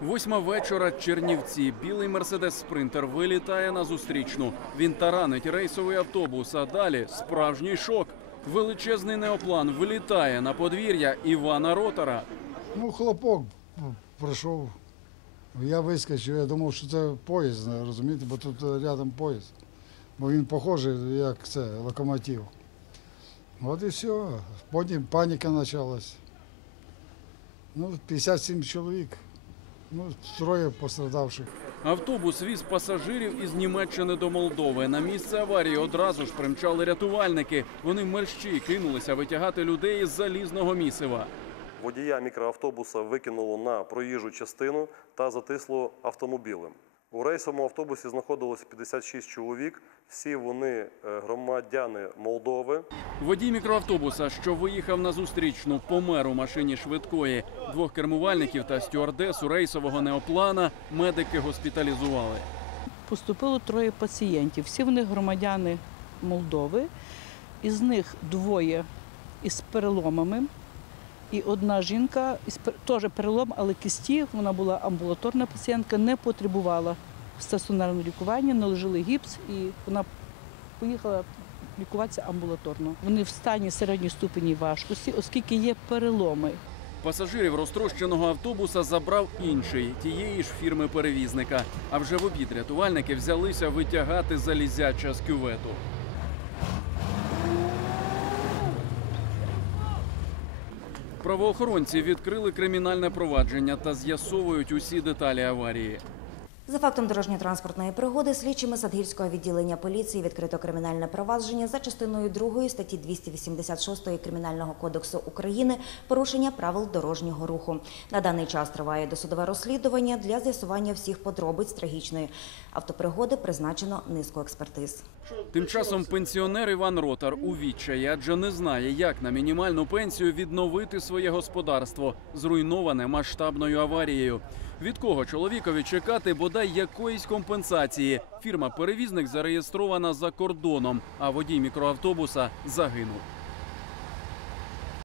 Восьма вечора Чернівці. Білий мерседес спринтер вилітає на зустрічну. Він таранить рейсовий автобус. А далі справжній шок. Величезний неоплан вилітає на подвір'я Івана Ротара. Ну, хлопок пройшов. Я вискочив, я думав, що це поїзд, розумієте, бо тут е, рядом поїзд. Бо він похожий, як це, локомотив. От і все. Потім паніка почалась. Ну, 57 чоловік. Ну, троє пострадавших. Автобус віз пасажирів із Німеччини до Молдови. На місце аварії одразу ж примчали рятувальники. Вони мерщій кинулися витягати людей із залізного місива. Водія мікроавтобуса викинуло на проїжджу частину та затисло автомобілем. У рейсовому автобусі знаходилось 56 чоловік. Всі вони е, громадяни Молдови. Водій мікроавтобуса, що виїхав на зустрічну, помер у машині швидкої. Двох кермувальників та стюардесу рейсового неоплана медики госпіталізували. Поступило троє пацієнтів. Всі вони громадяни Молдови. Із них двоє із переломами. І одна жінка теж перелом, але кисті, вона була амбулаторна пацієнтка, не потребувала стаціонарного лікування, наложили гіпс і вона поїхала лікуватися амбулаторно. Вони в стані середньої ступені важкості, оскільки є переломи. Пасажирів розтрощеного автобуса забрав інший тієї ж фірми перевізника. А вже в обід рятувальники взялися витягати залізяча з кювету. Правоохоронці відкрили кримінальне провадження та з'ясовують усі деталі аварії. За фактом дорожньо-транспортної пригоди слідчими Садгірського відділення поліції відкрито кримінальне провадження за частиною 2 статті 286 Кримінального кодексу України порушення правил дорожнього руху. На даний час триває досудове розслідування для з'ясування всіх подробиць трагічної автопригоди. Призначено низку експертиз. Тим часом пенсіонер Іван Ротар у відчаї, адже не знає, як на мінімальну пенсію відновити своє господарство, зруйноване масштабною аварією. Від кого чоловікові чекати бодай якоїсь компенсації? Фірма перевізник зареєстрована за кордоном, а водій мікроавтобуса загинув.